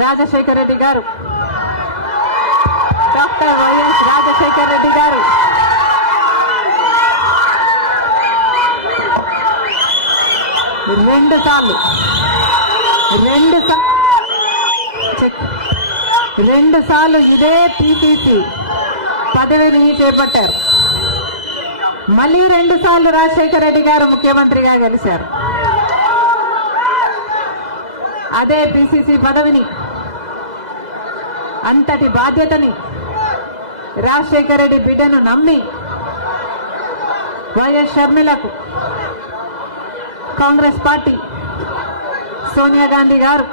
రాజశేఖర రెడ్డి గారు, doctor YS Rajasekhara Reddy గారు రెండు సార్లు ఇదే పిసిసి పదవిని చేపట్టారు. మళ్ళీ 2 సార్లు రాజశేఖర రెడ్డి గారు ముఖ్యమంత్రిగా గెలిచారు. అదే పిసిసి పదవిని, అంతటి బాధ్యతని రాజశేఖర రెడ్డి బిడ్డను నమ్మి వైఎస్ షర్మిలకు కాంగ్రెస్ పార్టీ, సోనియా గాంధీ గారు,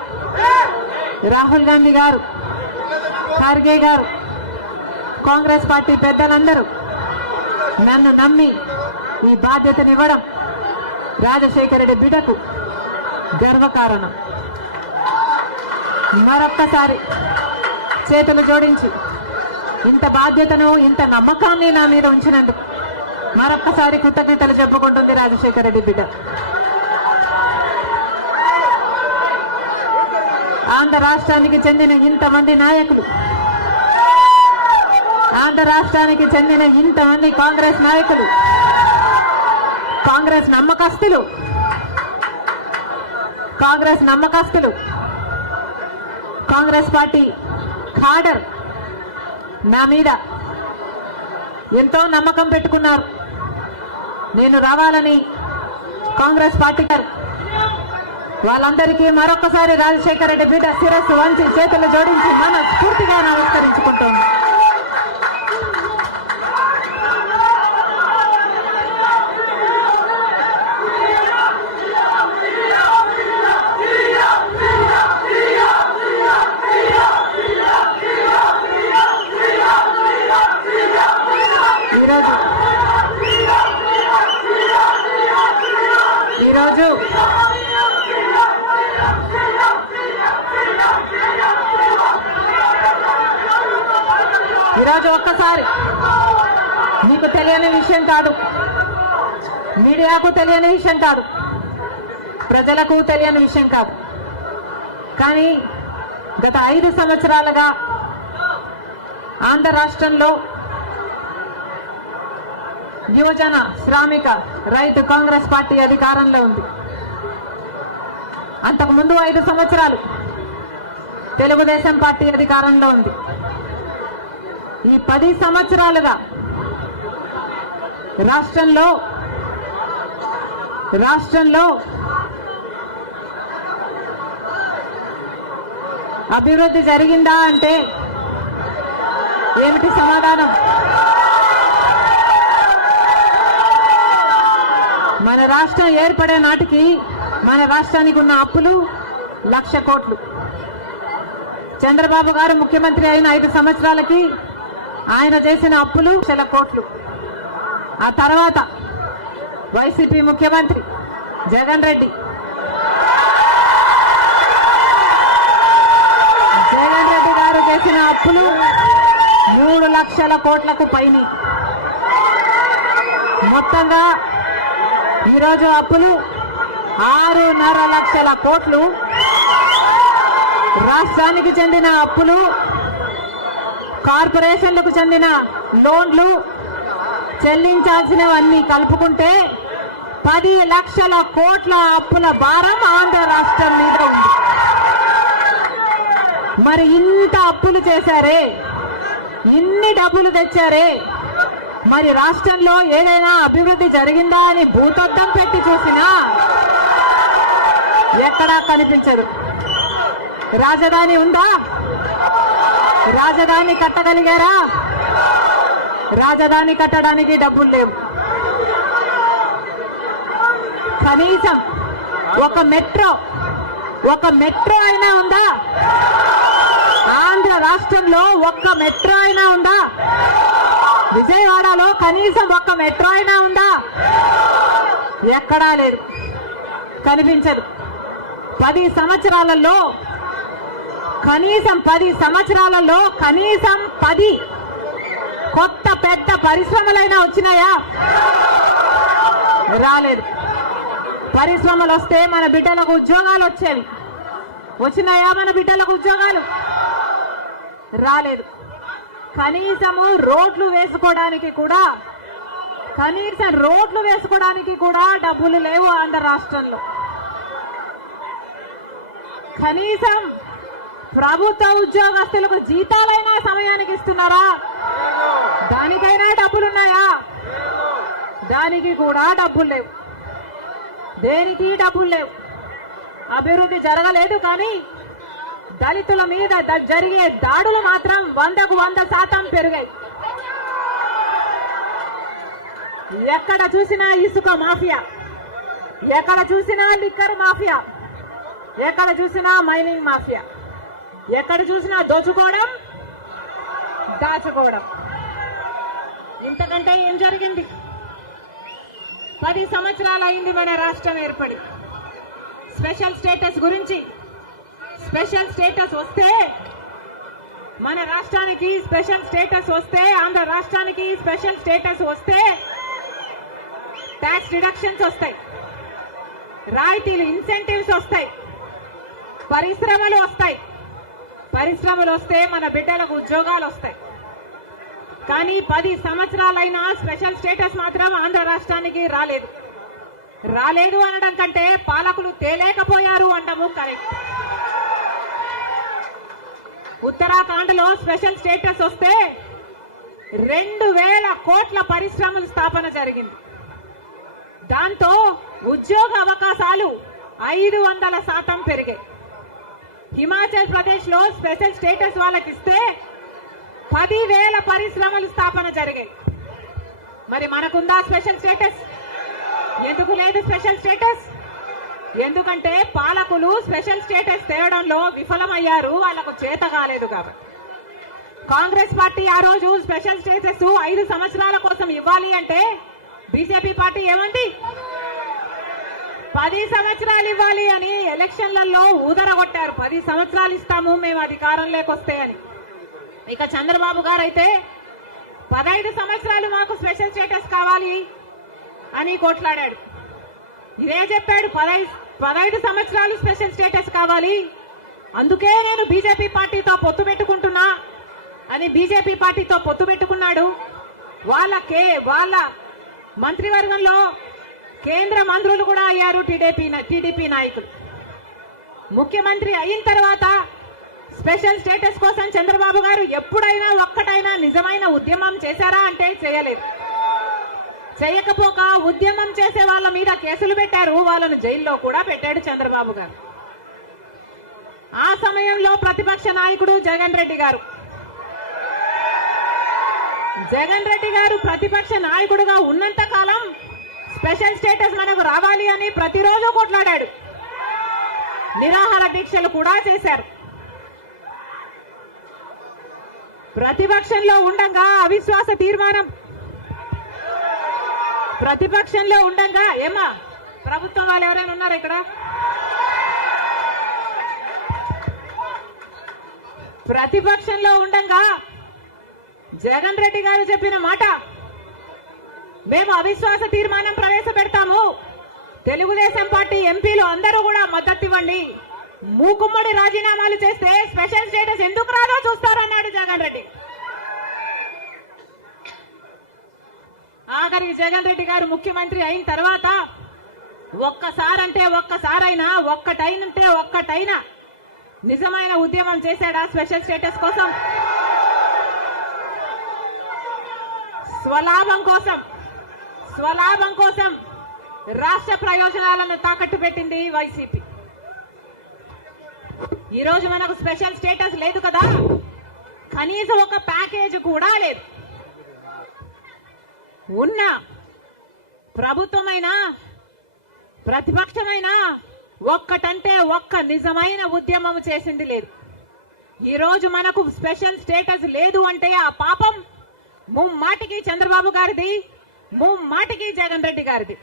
రాహుల్ గాంధీ గారు, ఖార్గే గారు, కాంగ్రెస్ పార్టీ పెద్దలందరూ నన్ను నమ్మి ఈ బాధ్యతనివ్వడం రాజశేఖర రెడ్డి బిడ్డకు గర్వకారణం. మరొక్కసారి చేతులు జోడించి ఇంత బాధ్యతను, ఇంత నమ్మకాన్ని నా మీద ఉంచినందుకు మరొక్కసారి కృతజ్ఞతలు చెప్పుకుంటుంది రాజశేఖర రెడ్డి బిడ్డ. ఆంధ్ర రాష్ట్రానికి చెందిన ఇంతమంది నాయకులు, ఆంధ్ర రాష్ట్రానికి చెందిన ఇంతమంది కాంగ్రెస్ నాయకులు, కాంగ్రెస్ నమ్మకస్తులు, కాంగ్రెస్ పార్టీ ఖాడర్ నా మీద ఎంతో నమ్మకం పెట్టుకున్నారు. నేను రావాలని కాంగ్రెస్ పార్టీ వాళ్ళందరికీ మరొకసారి రాజశేఖర రెడ్డి బిడ్డ శిరస్సు వంచి చేతులు జోడించి మనస్ఫూర్తిగా నమస్కరించుకుంటోంది. ఈరోజు ఒక్కసారి మీకు తెలియని విషయం కాదు, మీడియాకు తెలియని విషయం కాదు, ప్రజలకు తెలియని విషయం కాదు, కానీ గత 5 సంవత్సరాలుగా ఆంధ్ర రాష్ట్రంలో యువజన, శ్రామిక, రైతు కాంగ్రెస్ పార్టీ అధికారంలో ఉంది. అంతకుముందు 5 సంవత్సరాలు తెలుగుదేశం పార్టీ అధికారంలో ఉంది. ఈ 10 సంవత్సరాలుగా రాష్ట్రంలో అభివృద్ధి జరిగిందా అంటే ఏమిటి సమాధానం? మన రాష్ట్రం ఏర్పడే నాటికి మన రాష్ట్రానికి ఉన్న అప్పులు 1,00,000 కోట్లు. చంద్రబాబు గారు ముఖ్యమంత్రి అయిన 5 సంవత్సరాలకి ఆయన చేసిన అప్పులు 1,00,000 కోట్లు. ఆ తర్వాత వైసీపీ ముఖ్యమంత్రి జగన్ రెడ్డి గారు చేసిన అప్పులు 3,00,000 కోట్లకు పైన. మొత్తంగా ఈరోజు అప్పులు 6,500,000 కోట్లు. రాష్ట్రానికి చెందిన అప్పులు, కార్పొరేషన్లకు చెందిన లోన్లు, చెల్లించాల్సినవన్నీ కలుపుకుంటే 10,00,000 కోట్ల అప్పుల భారం ఆంధ్ర రాష్ట్రం మీద ఉంది. మరి ఇంత అప్పులు చేశారే, ఇన్ని డబ్బులు తెచ్చారే, మరి రాష్ట్రంలో ఏదైనా అభివృద్ధి జరిగిందా అని భూతద్దం పెట్టి చూసినా ఎక్కడా కనిపించదు. రాజధాని ఉందా? రాజధాని కట్టగలిగారా? రాజధాని కట్టడానికి డబ్బులు లేవు. కనీసం ఒక మెట్రో అయినా ఉందా? ఆంధ్ర రాష్ట్రంలో ఒక్క మెట్రో అయినా ఉందా? విజయవాడలో కనీసం ఒక్క మెట్రో అయినా ఉందా? ఎక్కడా లేదు, కనిపించదు. 10 సంవత్సరాలలో కనీసం 10 కొత్త పెద్ద పరిశ్రమలైనా వచ్చినాయా? రాలేదు. పరిశ్రమలు వస్తే మన బిడ్డలకు ఉద్యోగాలు వచ్చేవి. వచ్చినాయా మన బిడ్డలకు ఉద్యోగాలు? రాలేదు. కనీసం రోడ్లు వేసుకోవడానికి కూడా డబ్బులు లేవు ఆంధ్ర రాష్ట్రంలో. కనీసం ప్రభుత్వ ఉద్యోగస్తులకు జీతాలైనా సమయానికి ఇస్తున్నారా? దానికైనా డబ్బులున్నాయా? దానికి కూడా డబ్బులు లేవు. దేనికి డబ్బులు లేవు. అభివృద్ధి జరగలేదు. కానీ దళితుల మీద జరిగే దాడులు మాత్రం 100కు 100% పెరిగాయి. ఎక్కడ చూసినా ఇసుక మాఫియా, ఎక్కడ చూసినా లిక్కర్ మాఫియా, ఎక్కడ చూసినా మైనింగ్ మాఫియా, ఎక్కడ చూసినా దోచుకోవడం, దాచుకోవడం. ఇంతకంటే ఏం జరిగింది? 10 సంవత్సరాలు అయింది మన రాష్ట్రం ఏర్పడి. స్పెషల్ స్టేటస్ గురించి, స్పెషల్ స్టేటస్ వస్తే మన రాష్ట్రానికి స్పెషల్ స్టేటస్ వస్తే, ఆంధ్ర రాష్ట్రానికి స్పెషల్ స్టేటస్ వస్తే ట్యాక్స్ రిడక్షన్స్ వస్తాయి, రాయితీలు, ఇన్సెంటివ్స్ వస్తాయి, పరిశ్రమలు వస్తాయి. పరిశ్రమలు వస్తే మన బిడ్డలకు ఉద్యోగాలు వస్తాయి. కానీ 10 సంవత్సరాలైనా స్పెషల్ స్టేటస్ మాత్రం ఆంధ్ర రాష్ట్రానికి రాలేదు. రాలేదు అనడం కంటే పాలకులు తేలేకపోయారు అనడము కరెక్ట్. ఉత్తరాఖండ్ లో స్పెషల్ స్టేటస్ వస్తే 2000 కోట్ల పరిశ్రమల స్థాపన జరిగింది. దాంతో ఉద్యోగ అవకాశాలు 500% పెరిగాయి. హిమాచల్ ప్రదేశ్ లో స్పెషల్ స్టేటస్ వాళ్ళకి ఇస్తే 10,000 పరిశ్రమల స్థాపన జరిగాయి. మరి మనకుందా స్పెషల్ స్టేటస్? ఎందుకు లేదు స్పెషల్ స్టేటస్? ఎందుకంటే పాలకులు స్పెషల్ స్టేటస్ తేవడంలో విఫలమయ్యారు. వాళ్ళకు చేత కాలేదు కాబట్టి. కాంగ్రెస్ పార్టీ ఆ రోజు స్పెషల్ స్టేటస్ 5 సంవత్సరాల కోసం ఇవ్వాలి అంటే బీజేపీ పార్టీ ఏమంది? 10 సంవత్సరాలు ఇవ్వాలి అని ఎలక్షన్లలో ఊదరగొట్టారు. 10 సంవత్సరాలు ఇస్తాము మేము అధికారంలోకి వస్తే అని. ఇక చంద్రబాబు గారు అయితే 15 సంవత్సరాలు మాకు స్పెషల్ స్టేటస్ కావాలి అని కొట్లాడాడు. ఇదే చెప్పాడు, 15 సంవత్సరాలు స్పెషల్ స్టేటస్ కావాలి, అందుకే నేను బీజేపీ పార్టీతో పొత్తు పెట్టుకుంటున్నా అని బీజేపీ పార్టీతో పొత్తు పెట్టుకున్నాడు. వాళ్ళ మంత్రివర్గంలో కేంద్ర మంత్రులు కూడా అయ్యారు టీడీపీ నాయకులు. ముఖ్యమంత్రి అయిన తర్వాత స్పెషల్ స్టేటస్ కోసం చంద్రబాబు గారు ఎప్పుడైనా ఒక్కటైనా నిజమైన ఉద్యమం చేశారా అంటే చేయలేదు. చేయకపోక ఉద్యమం చేసే వాళ్ళ మీద కేసులు పెట్టారు. వాళ్ళను జైల్లో కూడా పెట్టాడు చంద్రబాబు గారు. ఆ సమయంలో ప్రతిపక్ష నాయకుడు జగన్ రెడ్డి గారు ప్రతిపక్ష నాయకుడుగా ఉన్నంత కాలం స్పెషల్ స్టేటస్ మనకు రావాలి అని ప్రతిరోజు కొట్లాడాడు. నిరాహార దీక్షలు కూడా చేశారు. ప్రతిపక్షంలో ఉండగా అవిశ్వాస తీర్మానం, ప్రతిపక్షంలో ఉండగా ఏమా ప్రభుత్వం వాళ్ళు ఎవరైనా ఉన్నారు ఇక్కడ? ప్రతిపక్షంలో ఉండగా జగన్ రెడ్డి గారు చెప్పిన మాట, మేము అవిశ్వాస తీర్మానం ప్రవేశపెడతాము, తెలుగుదేశం పార్టీ ఎంపీలు అందరూ కూడా మద్దతు ఇవ్వండి, మూకుమ్మడి రాజీనామాలు చేస్తే స్పెషల్ స్టేటస్ ఎందుకు రాదో చూస్తారన్నాడు జగన్ రెడ్డి. ఆఖరికి జగన్ రెడ్డి గారు ముఖ్యమంత్రి అయిన తర్వాత ఒక్కటైనా నిజమైన ఉద్యమం చేశాడా స్పెషల్ స్టేటస్ కోసం? స్వలాభం కోసం రాష్ట్ర ప్రయోజనాలను తాకట్టు పెట్టింది వైసీపీ. ఈ రోజు మనకు స్పెషల్ స్టేటస్ లేదు కదా, కనీసం ఒక ప్యాకేజ్ కూడా లేదు. ఉన్న ప్రభుత్వమైనా ప్రతిపక్షమైనా ఒక్కటంటే ఒక్క నిజమైన ఉద్యమం చేసింది లేదు. ఈ రోజు మనకు స్పెషల్ స్టేటస్ లేదు అంటే ఆ పాపం ముమ్మాటికి చంద్రబాబు గారిది, ముమ్మాటికి జగన్ రెడ్డి గారిది.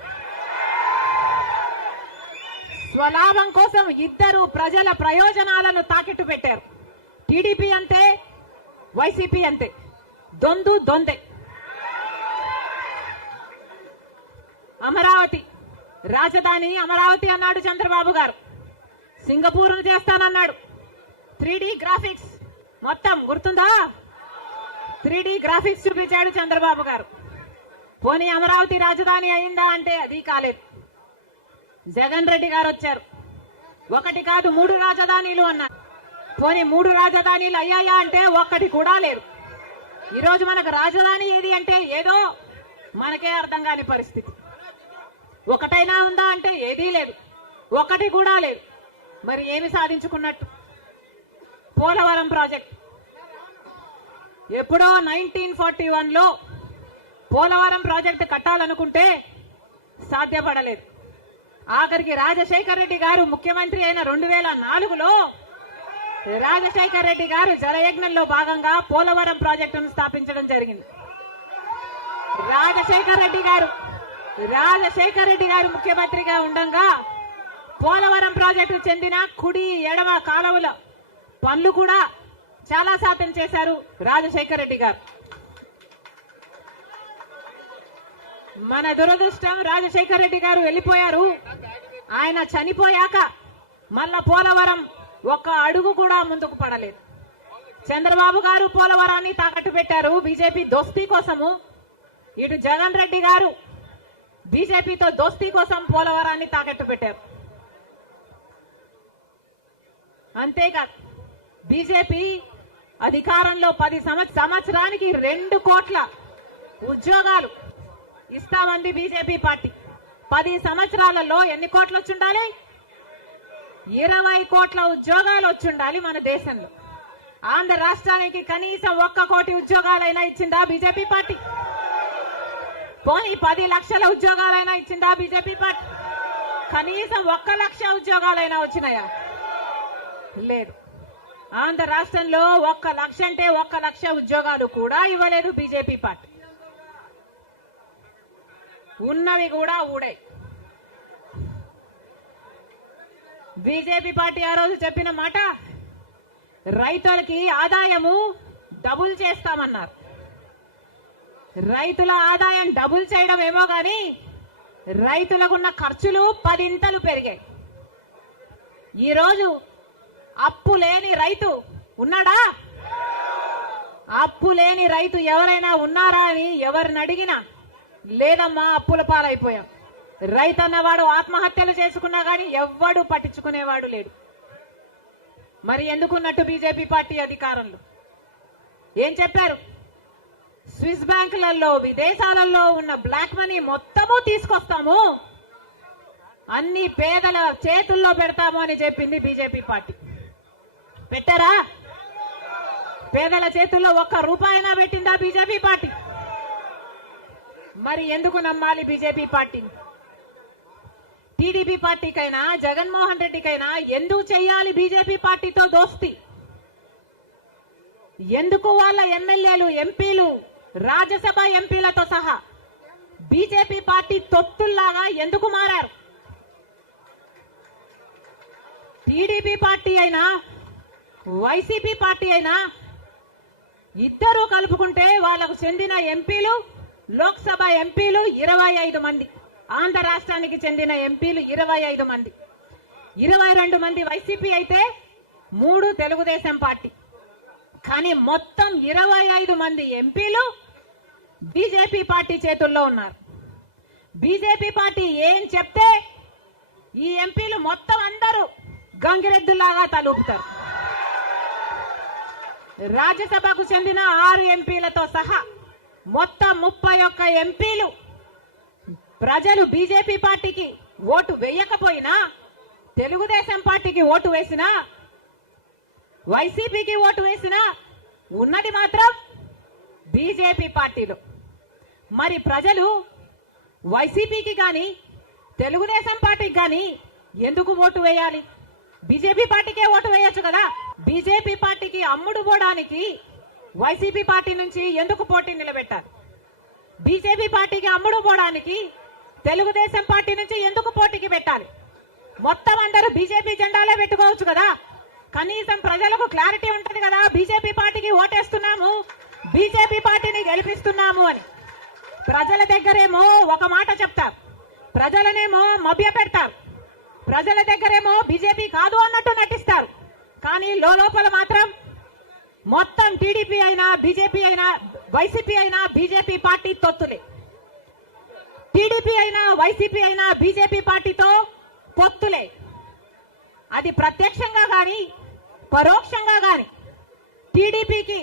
స్వలాభం కోసం ఇద్దరు ప్రజల ప్రయోజనాలను తాకట్టు పెట్టారు. టీడీపీ అంతే, వైసీపీ అంతే, దొందే. అమరావతి రాజధాని అమరావతి అన్నాడు చంద్రబాబు గారు. సింగపూర్ను చేస్తానన్నాడు. 3D గ్రాఫిక్స్ మొత్తం గుర్తుందా? 3D గ్రాఫిక్స్ చూపించాడు చంద్రబాబు గారు. పోనీ అమరావతి రాజధాని అయిందా అంటే అది కాలేదు. జగన్ రెడ్డి గారు వచ్చారు. ఒకటి కాదు 3 రాజధానిలు అన్నారు. పోనీ 3 రాజధానిలు అయ్యాయా అంటే ఒక్కటి కూడా లేదు. ఈరోజు మనకు రాజధాని ఏది అంటే ఏదో మనకే అర్థం కాని పరిస్థితి. ఒకటైనా ఉందా అంటే ఏదీ లేదు, ఒకటి కూడా లేదు. మరి ఏమి సాధించుకున్నట్టు? పోలవరం ప్రాజెక్ట్ ఎప్పుడో 1941లో పోలవరం ప్రాజెక్టు కట్టాలనుకుంటే సాధ్యపడలేదు. ఆఖరికి రాజశేఖర్ రెడ్డి గారు ముఖ్యమంత్రి అయిన 2004లో రాజశేఖర్ రెడ్డి గారు జలయజ్ఞంలో భాగంగా పోలవరం ప్రాజెక్టును స్థాపించడం జరిగింది. రాజశేఖర్ రెడ్డి గారు ముఖ్యమంత్రిగా ఉండగా పోలవరం ప్రాజెక్టు చెందిన కుడి ఎడమ కాలువల పనులు కూడా చాలా శాతం చేశారు రాజశేఖర్ రెడ్డి గారు. మన దురదృష్టం రాజశేఖర్ రెడ్డి గారు వెళ్ళిపోయారు. ఆయన చనిపోయాక మళ్ళా పోలవరం ఒక్క అడుగు కూడా ముందుకు పడలేదు. చంద్రబాబు గారు పోలవరాన్ని తాకట్టు పెట్టారు బీజేపీ దోస్తీ కోసము. ఇటు జగన్ రెడ్డి గారు బీజేపీతో దోస్తీ కోసం పోలవరాన్ని తాకట్టు పెట్టారు. అంతేకాదు బీజేపీ అధికారంలో 10 సంవత్సరానికి 2 కోట్ల ఉద్యోగాలు ఇస్తామంది బీజేపీ పార్టీ. 10 సంవత్సరాలలో ఎన్ని కోట్లు వచ్చుండాలి? 20 కోట్ల ఉద్యోగాలు వచ్చుండాలి మన దేశంలో. ఆంధ్ర రాష్ట్రానికి కనీసం 1 కోటి ఉద్యోగాలైనా ఇచ్చిందా బీజేపీ పార్టీ? పోనీ 10 లక్షల ఉద్యోగాలైనా ఇచ్చిందా బీజేపీ పార్టీ? కనీసం 1 లక్ష ఉద్యోగాలైనా వచ్చినాయా? లేదు. ఆంధ్ర రాష్ట్రంలో 1 లక్ష అంటే 1 లక్ష ఉద్యోగాలు కూడా ఇవ్వలేదు బీజేపీ పార్టీ. ఉన్నవి కూడా ఊడాయి. బీజేపీ పార్టీ ఆ రోజు చెప్పిన మాట, రైతులకి ఆదాయము డబుల్ చేస్తామన్నారు. రైతుల ఆదాయం డబుల్ చేయడం ఏమో గాని రైతులకున్న ఖర్చులు 10 ఇంతలు పెరిగాయి. ఈరోజు అప్పు లేని రైతు ఉన్నాడా? అప్పు లేని రైతు ఎవరైనా ఉన్నారా అని ఎవరిని అడిగినా లేదమ్మా అప్పుల పాలైపోయాం. రైతు అన్నవాడు ఆత్మహత్యలు చేసుకున్నా గానీ ఎవ్వడు పట్టించుకునేవాడు లేడు. మరి ఎందుకున్నట్టు బీజేపీ పార్టీ అధికారంలో ఏం చెప్పారు? స్విస్ బ్యాంకులలో విదేశాలలో ఉన్న బ్లాక్ మనీ మొత్తము తీసుకొస్తాము, అన్ని పేదల చేతుల్లో పెడతాము అని చెప్పింది బీజేపీ పార్టీ. పెట్టారా? పేదల చేతుల్లో 1 రూపాయినా పెట్టిందా బీజేపీ పార్టీ? మరి ఎందుకు నమ్మాలి బీజేపీ పార్టీని? టీడీపీ పార్టీకైనా జగన్మోహన్ రెడ్డికైనా ఎందుకు చెయ్యాలి బీజేపీ పార్టీతో దోస్తి? ఎందుకు వాళ్ళ ఎమ్మెల్యేలు ఎంపీలు రాజ్యసభ ఎంపీలతో సహా బీజేపీ పార్టీ తొత్తుల్లాగా ఎందుకు మారారు? టీడీపీ పార్టీ అయినా వైసీపీ పార్టీ అయినా ఇద్దరూ కలుపుకుంటే వాళ్లకు చెందిన ఎంపీలు లోక్సభ ఎంపీలు 25 మంది, ఆంధ్ర రాష్ట్రానికి చెందిన ఎంపీలు 25 మంది, 22 మంది వైసీపీ అయితే 3 తెలుగుదేశం పార్టీ. కానీ మొత్తం 25 మంది ఎంపీలు బీజేపీ పార్టీ చేతుల్లో ఉన్నారు. బీజేపీ పార్టీ ఏం చెప్తే ఈ ఎంపీలు మొత్తం అందరూ గంగిరెద్దులాగా తలూపుతారు. రాజ్యసభకు చెందిన 6 ఎంపీలతో సహా మొత్తం 31 ఎంపీలు ప్రజలు బీజేపీ పార్టీకి ఓటు వేయకపోయినా, తెలుగుదేశం పార్టీకి ఓటు వేసినా, వైసీపీకి ఓటు వేసినా ఉన్నది మాత్రం బీజేపీ పార్టీలో. మరి ప్రజలు వైసీపీకి గాని తెలుగుదేశం పార్టీకి గాని ఎందుకు ఓటు వేయాలి? బీజేపీ పార్టీకే ఓటు వేయొచ్చు కదా. బీజేపీ పార్టీకి అమ్ముడు పోవడానికి వైసీపీ పార్టీ నుంచి ఎందుకు పోటీ నిలబెట్టారు? బీజేపీ పార్టీకి అమ్ముడు పోవడానికి తెలుగుదేశం పార్టీ నుంచి ఎందుకు పోటీకి పెట్టాలి? మొత్తం అందరూ బీజేపీ జెండాలే పెట్టుకోవచ్చు కదా. కనీసం ప్రజలకు క్లారిటీ ఉంటుంది కదా, బీజేపీ పార్టీకి ఓటేస్తున్నాము, బీజేపీ పార్టీని గెలిపిస్తున్నాము అని. ప్రజల దగ్గరేమో ఒక మాట చెప్తారు, ప్రజలనేమో మభ్య పెడతారు, ప్రజల దగ్గరేమో బీజేపీ కాదు అన్నట్టు నటిస్తారు. కానీ లోపల మాత్రం మొత్తం టీడీపీ అయినా బీజేపీ అయినా వైసీపీ అయినా బీజేపీ పార్టీ తొత్తులే. టీడీపీ అయినా వైసీపీ అయినా బీజేపీ పార్టీతో పొత్తులే. అది ప్రత్యక్షంగా గాని పరోక్షంగా గాని టీడీపీకి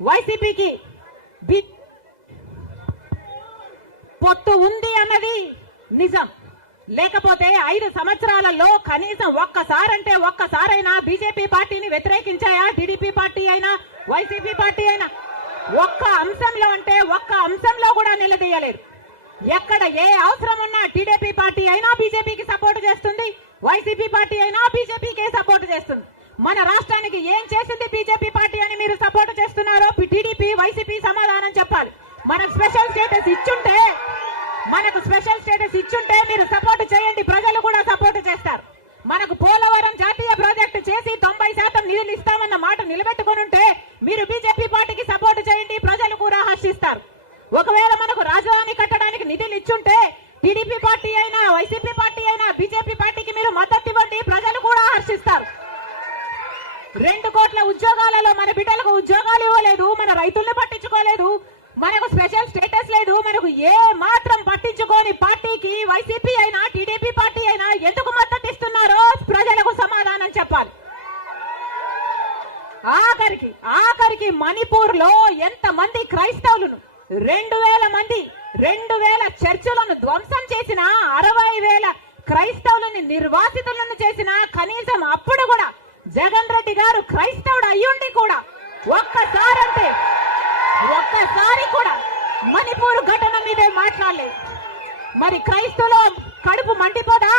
వైసీపీకి పొత్తు ఉంది అన్నది నిజం. లేకపోతే 5 సంవత్సరాలలో కనీసం ఒక్కసారైనా బీజేపీ పార్టీని వ్యతిరేకించాయా టీడీపీ పార్టీ అయినా వైసీపీ పార్టీ అయినా? ఒక్క అంశంలో కూడా నిలదీయలేదు. ఎక్కడ ఏ అవసరం ఉన్నా టీడీపీ పార్టీ అయినా బీజేపీకి సపోర్ట్ చేస్తుంది, వైసీపీ పార్టీ అయినా బీజేపీకే సపోర్ట్ చేస్తుంది. మన రాష్ట్రానికి ఏం చేసింది బీజేపీ పార్టీ అని మీరు సపోర్ట్ చేస్తున్నారో టీడీపీ వైసీపీ సమాధానం చెప్పాలి. మనకు స్పెషల్ స్టేటస్ ఇచ్చుంటే మీరు సపోర్ట్ చేయండి, ప్రజలు కూడా సపోర్ట్ చేస్తారు. మనకు పోలవరం జాతీయ ప్రాజెక్టు చేసి 90% నిధులు ఇస్తామన్న మాట నిలబెట్టుకుని ఉంటే మీరు బీజేపీ పార్టీకి సపోర్ట్ చేయండి, ప్రజలు కూడా హర్షిస్తారు. ఒకవేళ మనకు రాజధాని కట్టడానికి నిధులు ఇచ్చుంటే టీడీపీ పార్టీ అయినా వైసీపీ పార్టీ అయినా బీజేపీ పార్టీకి మీరు మద్దతు ఇవ్వండి, ప్రజలు కూడా హర్షిస్తారు. 2 కోట్ల ఉద్యోగాలలో మన బిడ్డలకు ఉద్యోగాలు ఇవ్వలేదు, మన రైతుల్ని పట్టించుకోలేదు, మనకు స్పెషల్ స్టేటస్ లేదు, మనకు ఏ మాత్రం పట్టించుకోని పార్టీకి వైసీపీ అయినా టీడీపీ పార్టీ అయినా ఎందుకు మద్దతు ఇస్తున్నారో ప్రజలకు సమాధానం చెప్పాలి. ఆఖరికి మణిపూర్ లో ఎంతమంది క్రైస్తవులను 2,000 చర్చిలను ధ్వంసం చేసిన 60,000 క్రైస్తవులని నిర్వాసితులను చేసిన కనీసం అప్పుడు కూడా జగన్ రెడ్డి గారు క్రైస్తవుడు అయ్యుండి కూడా ఒక్కసారి కూడా మణిపూర్ ఘటన మీదే మాట్లాడలేదు. మరి క్రైస్తవులు కడుపు మండిపోదా?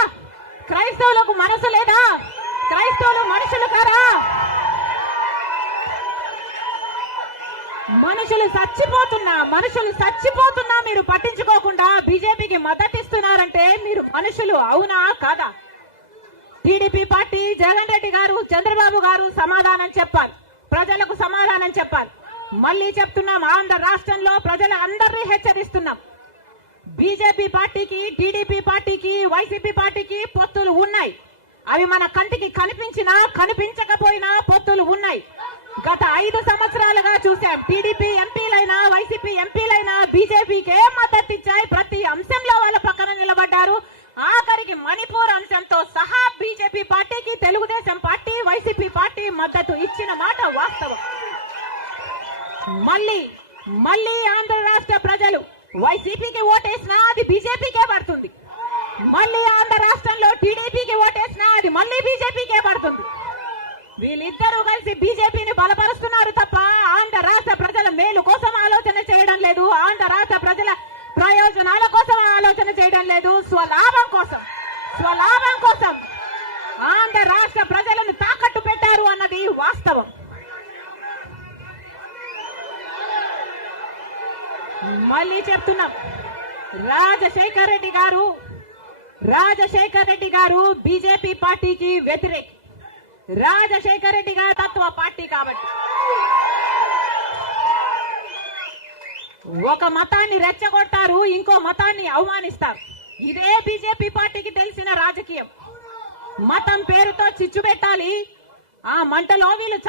క్రైస్తవులకు మనసు లేదా? క్రైస్తవులు మనుషులు కారా? మనుషులు చచ్చిపోతున్నా మీరు పట్టించుకోకుండా బీజేపీకి మద్దతు ఇస్తున్నారంటే మీరు మనుషులు అవునా కాదా? టీడీపీ పార్టీ జగన్ రెడ్డి గారు చంద్రబాబు గారు సమాధానం చెప్పాలి, ప్రజలకు సమాధానం చెప్పాలి. మళ్ళీ చెప్తున్నాం, ఆంధ్ర రాష్ట్రంలో ప్రజల అందరినీ హెచ్చరిస్తున్నాం. బీజేపీ పార్టీకి టీడీపీ పార్టీకి వైసీపీ పార్టీకి పొత్తులు ఉన్నాయి. అవి మన కంటికి కనిపించినా కనిపించకపోయినా పొత్తులు ఉన్నాయి. గత 5 సంవత్సరాలుగా చూశాం. టీడీపీ ఎంపీలైనా వైసీపీ ఎంపీలైనా బీజేపీకే మద్దతు ఇచ్చాయి, ప్రతి అంశంలో వాళ్ళ పక్కన నిలబడ్డారు. ఆఖరికి మణిపూర్ అంశంతో సహా బీజేపీ పార్టీకి తెలుగుదేశం పార్టీ వైసీపీ పార్టీ మద్దతు ఇచ్చిన మాట వాస్తవం. మళ్ళీ ఆంధ్ర రాష్ట్ర ప్రజలు వైసీపీకి ఓటేసినా అది బీజేపీకే పడుతుంది, మళ్ళీ ఆంధ్ర రాష్ట్రంలో టీడీపీకి ఓటేసినా అది మళ్ళీ బీజేపీకే పడుతుంది. వీళ్ళిద్దరూ కలిసి బీజేపీని బలపరుస్తున్నారు తప్ప ఆంధ్ర రాష్ట్ర ప్రజల మేలు కోసం ఆలోచన చేయడం లేదు, ఆంధ్ర రాష్ట్ర ప్రజల ప్రయోజనాల కోసం ఆలోచన చేయడం లేదు. స్వలాభం కోసం ఆంధ్ర రాష్ట్ర ప్రజలను తాకట్టు పెట్టారు అన్నది వాస్తవం. మళ్ళీ చెప్తున్నాం, రాజశేఖర్ రెడ్డి గారు బీజేపీ పార్టీకి వ్యతిరేకి. రాజశేఖర్ రెడ్డి గారు తత్వ పార్టీ కాబట్టి ఒక మతాన్ని రెచ్చగొడతారు, ఇంకో మతాన్ని అవమానిస్తారు. ఇదే బీజేపీ పార్టీకి తెలిసిన రాజకీయం. మతం పేరుతో చిచ్చు పెట్టాలి, ఆ మంటలో వీళ్ళు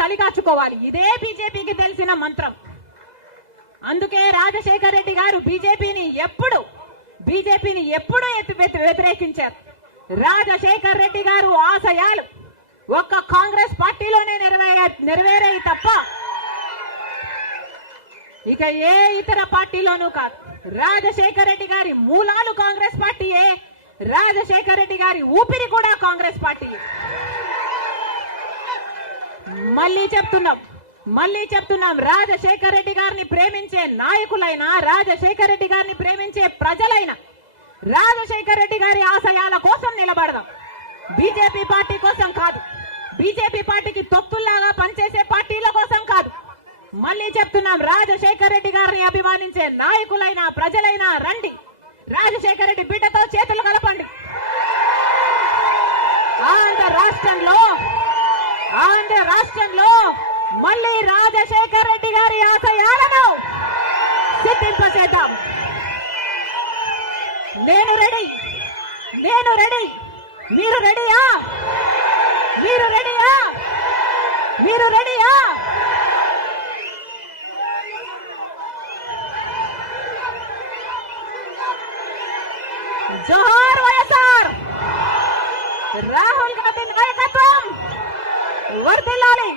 చలి కాచుకోవాలి. ఇదే బీజేపీకి తెలిసిన మంత్రం. అందుకే రాజశేఖర్ రెడ్డి గారు బీజేపీని ఎప్పుడు వ్యతిరేకించారు. రాజశేఖర్ రెడ్డి గారు ఆశయాలు ఒక్క కాంగ్రెస్ పార్టీలోనే నెరవేరాయి తప్ప ఇక ఏ ఇతర పార్టీలోనూ కాదు. రాజశేఖర్ రెడ్డి గారి మూలాలు కాంగ్రెస్ పార్టీయే, రాజశేఖర్ రెడ్డి గారి ఊపిరి కూడా కాంగ్రెస్ పార్టీయే. మళ్ళీ చెప్తున్నాం, రాజశేఖర్ రెడ్డి గారిని ప్రేమించే నాయకులైనా రాజశేఖర్ రెడ్డి గారిని ప్రేమించే ప్రజలైనా రాజశేఖర్ రెడ్డి గారి ఆశయాల కోసం నిలబడదాం, బీజేపీ పార్టీ కోసం కాదు, బీజేపీ పార్టీకి తొత్తుల్లాగా పనిచేసే పార్టీల కోసం కాదు. మళ్ళీ చెప్తున్నాం, రాజశేఖర్ రెడ్డి గారిని అభిమానించే నాయకులైనా ప్రజలైనా రండి, రాజశేఖర్ రెడ్డి బిడ్డతో చేతులు కలపండి. ఆంధ్ర రాష్ట్రంలో మళ్ళీ రాజశేఖర్ రెడ్డి గారి ఆశయాలను సిద్ధింపచేద్దాం. నేను రెడీ, నేను రెడీ. మీరు రెడీయా? మీరు రెడీయా? మీరు రెడీయా? జోహార్ వైఎస్ఆర్. రాహుల్ గాంధీ నాయకత్వం వర్ధిల్లాలి.